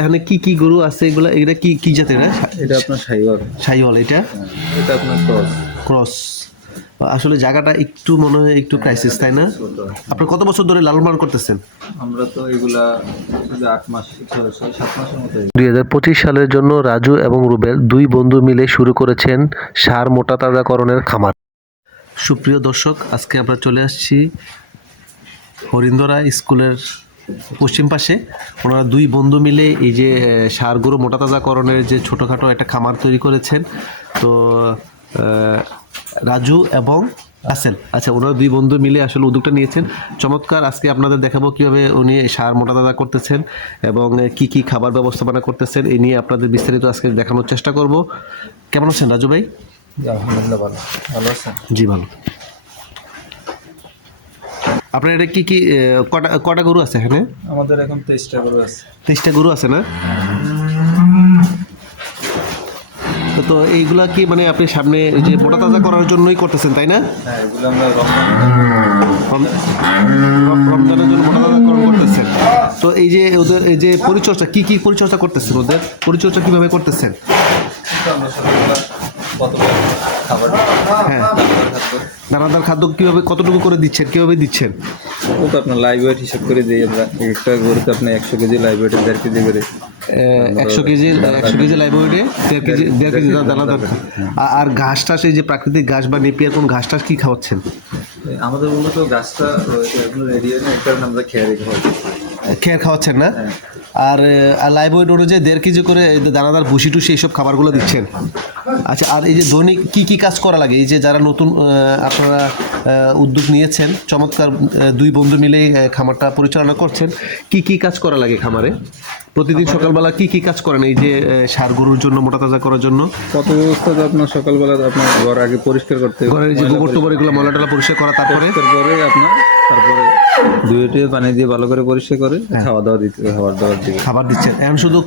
এখানে কি কি গরু আছে এগুলা? এটা কি কি জাতের হ্যাঁ? এটা আপনার সাইওয়াল। শাহিওয়াল এটা? এটা আপনার ক্রস। ক্রস। আসলে জায়গাটা একটু মনে হয় একটু ক্রাইসিস তাই না? আপনি কত বছর ধরে লালন পালন করতেছেন? আমরা তো এগুলা যে আট মাস সাত মাসের মতো দুই হাজার পঁচিশ সালের জন্য রাজু এবং রুবেল দুই বন্ধু মিলে শুরু করেছেন সার মোটা তাজাকরণের খামার। সুপ্রিয় দর্শক আজকে আমরা চলে আসছি হরিন্দরা স্কুলের পশ্চিম পাশে ওনারা দুই বন্ধু মিলে এই যে আহ, সার গরু মোটা তাজাকরণের যে ছোটোখাটো একটা খামার তৈরি করেছেন। তো রাজু এবং আসেল আচ্ছা ওনারা দুই বন্ধু মিলে আসলে উদ্যোগটা নিয়েছেন। চমৎকার আজকে আপনাদের দেখাবো কীভাবে উনি সার মোটা তাজা করতেছেন এবং কি কি খাবার ব্যবস্থাপনা করতেছেন। এই নিয়ে আপনাদের বিস্তারিত আজকে দেখানোর চেষ্টা করব। কেমন আছেন রাজু ভাই? আলহামদুলিল্লাহ ভালো। ভালো আছেন? জি ভালো। আপনার এটা কি কি কটা কটা গরু আছে এখানে? আমাদের এখন তেইশটা গরু আছে। তেইশটা গরু আছে না? তো- এইগুলা কি মানে আপনি সামনে এই যে মোটা তাজা করার জন্যই করতেছেন তাই না? হ্যাঁ রমজানের জন্য মোটা তাজাকরণ করতেছেন। তো এই যে ওদের এই যে পরিচর্যা কি কি পরিচর্যা করতেছেন ওদের? পরিচর্যা কীভাবে করতেছেন? খাবার হ্যাঁ। দানাদার খাদ্য কীভাবে কতটুকু করে দিচ্ছেন? কীভাবে দিচ্ছেন? ও তো আপনার লাইভ ওয়েট হিসাব করে দিই আমরা। এক একটা গরুতে আপনি একশো কেজি লাইভ ওয়েটে দেড় কেজি করে। একশো কেজি একশো কেজি লাইব্রেরি দেড় কেজি দেড় কেজি দানাদার আ- আর ঘাস টাস এই যে প্রাকৃতিক ঘাস বা নেপিয়ার কোন ঘাস টাস কি খাওয়াচ্ছেন? আমাদের মূলত এখন রেডি হয় না কারণে আমরা খেয়াল রেখে হয় খেয়ার খাওয়াচ্ছেন না? আর লাইভ ওয়েট অনুযায়ী দেড় কেজি করে দানাদার ভুসি টুসি এইসব খাবারগুলো দিচ্ছেন? আচ্ছা আর এই যে দৈনিক কি কি কাজ করা লাগে? এই যে যারা নতুন আপনারা উদ্যোগ নিয়েছেন চমৎকার দুই বন্ধু মিলে খামারটা পরিচালনা করছেন কি কি কাজ করা লাগে খামারে? প্রতিদিন সকালবেলা কি কি কাজ করেন? এই যে সার গরুর জন্য মোটা তাজা করার জন্য? কত ব্যবস্থা আপনার সকালবেলা আপনার ঘর আগে পরিষ্কার করতে ঘরের যে গোবর টোবর এগুলো ময়লা টলা পরিষ্কার করা তারপরে? তারপরে আপনার তারপরে দুই টুয়ে পানি দিয়ে ভালো করে পরিষ্কার করে খাওয়া দাওয়া দিতে খাবার দাবার দিকে খাবার দিচ্ছেন। এখন শুধু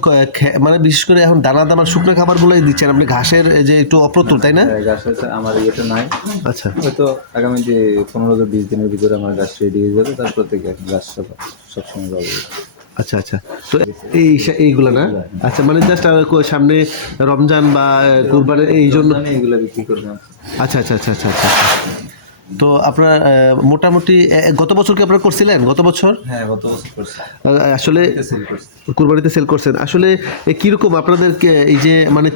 মানে বিশেষ করে এখন দানা দানা শুকনো খাবারগুলোই দিচ্ছেন। আপনি ঘাসের যে একটু অপ্রতুল তাই না? গাছ আছে আমার ইয়েটা নাই। আচ্ছা। হয়তো আগামী যে পনেরো থেকে বিশ দিনের ভিতরে আমার গাছ রেডি হয়ে যাবে তারপর থেকে সব সবসময় পাবো। আচ্ছা আচ্ছা। তো এই এইগুলো না? আচ্ছা মানে জাস্ট সামনে রমজান বা কুরবানের এই জন্য এগুলো বিক্রি করলাম। আচ্ছা আচ্ছা আচ্ছা আচ্ছা আচ্ছা। তো আপনার মোটামুটি গত বছর কি আপনারা করছিলেন? গত বছর? হ্যাঁ গত বছর আসলে কুরবানিতে সেল করছেন। আসলে কীরকম আপনাদের এই যে মানে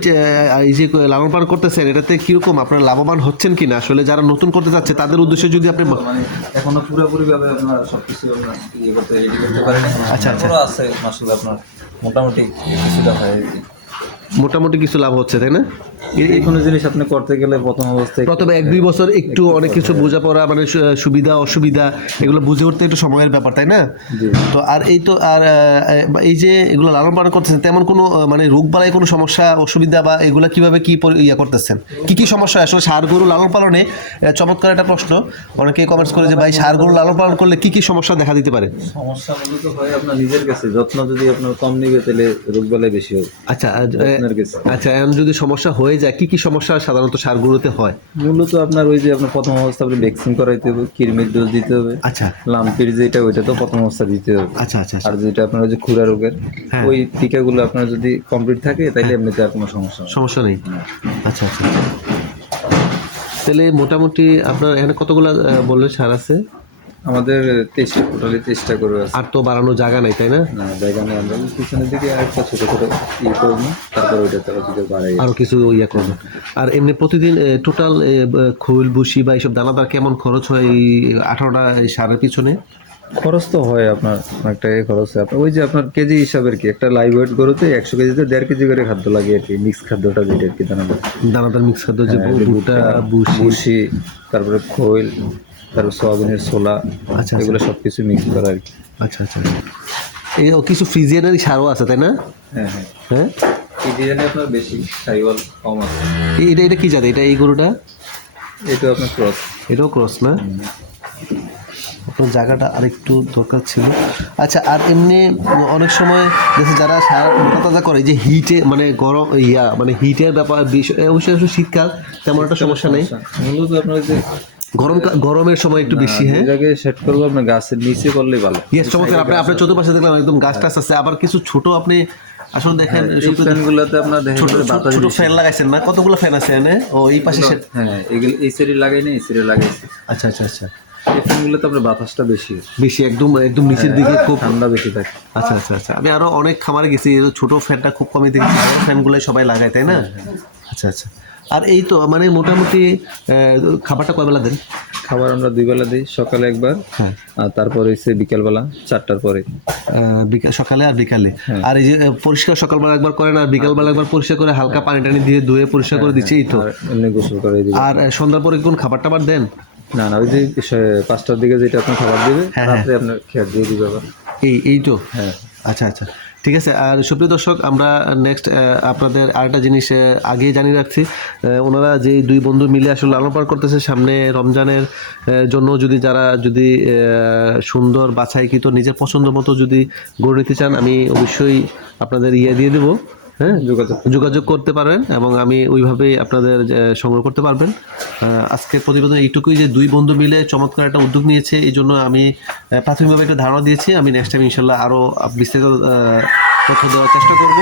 এই যে লালন পালন করতেছেন এটাতে কীরকম আপনারা লাভবান হচ্ছেন কিনা? আসলে যারা নতুন করতে যাচ্ছে তাদের উদ্দেশ্যে যদি আপনি মানে এখনও পুরোপুরি ভাবে আপনার সবকিছু আমরা ইয়ে করতে রেডি করতে পারিনি। আচ্ছা, আচ্ছা। আছে মাসুল আপনার মোটামুটি কিছুটা হয় কি মোটামুটি কিছু লাভ হচ্ছে তাই না? এই কোনো জিনিস আপনি করতে গেলে প্রথম অবস্থায় প্রথমে এক দুই বছর একটু অনেক কিছু বোঝাপড়া মানে সুবিধা অসুবিধা এগুলো বুঝে উঠতে একটু সময়ের ব্যাপার তাই না? তো আর এই তো আর এই যে এগুলো লালন পালন করতেছেন তেমন কোনো মানে রোগ বালাই কোনো সমস্যা অসুবিধা বা এগুলো কীভাবে কি ইয়ে করতেছেন? কি কি সমস্যা আসলে সার গরু লালন পালনে চমৎকার একটা প্রশ্ন। অনেকেই কমেন্টস করে যে ভাই সার গরু লালন পালন করলে কি কি সমস্যা দেখা দিতে পারে? সমস্যা মূলত হয় আপনার নিজের কাছে যত্ন যদি আপনার কম নিবে তাহলে রোগবালাই বেশি হবে। আচ্ছা আচ্ছা এখন যদি সমস্যা হয়ে যায় কি কি সমস্যা সাধারণত সার গরুতে হয়? মূলত আপনার ওই যে আপনার প্রথম অবস্থা আপনি ভ্যাকসিন করাইতে হবে কৃমির ডোজ দিতে হবে আচ্ছা। লাম্পির যেটা ওইটা তো প্রথম অবস্থা দিতে হবে। আচ্ছা আচ্ছা আচ্ছা। আর যেটা আপনার ওই যে খুরা রোগের হ্যাঁ। ওই টিকাগুলো আপনার যদি কমপ্লিট থাকে তাহলে এমনিতে আর কোনো সমস্যা সমস্যা নেই। আচ্ছা আচ্ছা। তাহলে মোটামুটি আপনার এখানে কতগুলো আহ, বললেন সার আছে? আমাদের তেইশটা টোটালি তেইশটা করে আছে। আর তো বাড়ানোর জায়গা নাই তাই না? না জায়গা নেই। আমরা পিছনের দিকে আরেকটা ছোট ছোট ইয়ে করব তারপর ওইটা তারা দিকে বাড়াই। আরও কিছু ইয়ে করবে। আর এমনি প্রতিদিন টোটাল খোল বুসি বা এইসব দানাদার কেমন খরচ হয় এই আঠারোটা সারের পিছনে? খরচ তো হয় আপনার অনেকটা এই খরচ হয়। আপনার ওই যে আপনার কেজি হিসাবের কি? একটা লাইভ ওয়েট গরুতে একশো কেজিতে দেড় কেজি করে খাদ্য লাগে আর কি মিক্স খাদ্যটা যেটা আর কি দানাদার। দানাদার মিক্স খাদ্য যে হ্যাঁ, ভুট্টা বুসি ভুসি তারপরে খৈল। তারপর সোয়াবিনের ছোলা আচ্ছা, এগুলো সব কিছু মিক্স করা আর কি। আচ্ছা আচ্ছা এই ও কিছু ফ্রিজিয়ানারি সারও আছে তাই না? হ্যাঁ হ্যাঁ। হ্যাঁ? এই আপনার বেশি সাইওয়াল কম আছে। এটা এটা কি জাত? এটা এই গরুটা? এটা আপনার ক্রস। এটাও ক্রস না? আপনার জায়গাটা আরেকটু দরকার ছিল। আচ্ছা আর এমনি অনেক সময় দেখি যারা সার মোটা তাজা করে যে হিটে মানে গরম ইয়া মানে হিটের ব্যাপার বিষয় অবশ্যই শীতকাল তেমন একটা সমস্যা নেই। মূলত আপনার যে গরম গরমের সময় একটু বেশি হ্যাঁ? এটাকে সেট করব আপনার গাছের নিচে করলেই ভালো। ইয়েস চমৎকার আপনি আপনার চতুর্পাশে দেখলাম একদম গাছ টাছ আছে আবার কিছু ছোট আপনি আসলে দেখেন এই সুপ্রিয় ফ্যানগুলোতে আপনার দেখেন ছোট ছোট ফ্যান লাগাইছেন না? কতগুলো ফ্যান আছে এনে? ও এই পাশে হ্যাঁ এগুলো এই সাইডে লাগাই না এই সাইডে লাগাইছি আচ্ছা আচ্ছা আচ্ছা। এই ফ্যানগুলোতে আপনার বাতাসটা বেশি। বেশি একদম একদম নিচের দিকে খুব ঠান্ডা বেশি থাকে। আচ্ছা আচ্ছা আচ্ছা। আমি আরও অনেক খামারে গেছি ছোট ফ্যানটা খুব কমই দেখেছি ফ্যানগুলো সবাই লাগায় তাই না? আচ্ছা আচ্ছা। আর এই তো মানে মোটামুটি খাবারটা কয় বেলা দেন? খাবার আমরা দুই বেলা দিই সকালে একবার হ্যাঁ। আর তারপরে হচ্ছে বিকালবেলা চারটার পরে। সকালে আর বিকালে? আর এই যে পরিষ্কার সকালবেলা একবার করেন আর বিকালবেলা একবার পরিষ্কার করে হালকা পানি টানি দিয়ে ধুয়ে পরিষ্কার করে দিচ্ছি এই তো? আর এমনি গোসল করে আর সন্ধ্যার পরে কোন খাবার টাবার দেন? না না ওই যে পাঁচটার দিকে যেটা আপনার খাবার দিবে হ্যাঁ, রাত্রে আপনার খেয়াল দিয়ে দিবে এই এই তো? হ্যাঁ। আচ্ছা আচ্ছা। ঠিক আছে, আর সুপ্রিয় দর্শক, আমরা নেক্সট আপনাদের আরেকটা জিনিস আগেই জানিয়ে রাখছি। ওনারা যে দুই বন্ধু মিলে আসলে লালন পালন করতেছে, সামনে রমজানের জন্য যদি যারা যদি সুন্দর বাছাইকৃত নিজের পছন্দ মতো যদি গড়ে নিতে চান, আমি অবশ্যই আপনাদের ইয়ে দিয়ে দেবো। হ্যাঁ? যোগাযোগ যোগাযোগ করতে পারেন এবং আমি ওইভাবেই আপনাদের সংগ্রহ করতে পারবেন। আজকে আজকের প্রতিবেদন এইটুকুই যে দুই বন্ধু মিলে চমৎকার একটা উদ্যোগ নিয়েছে এই জন্য আমি প্রাথমিকভাবে একটা ধারণা দিয়েছি। আমি নেক্সট টাইম ইনশাল্লাহ আরও বিস্তারিত তথ্য দেওয়ার চেষ্টা করব।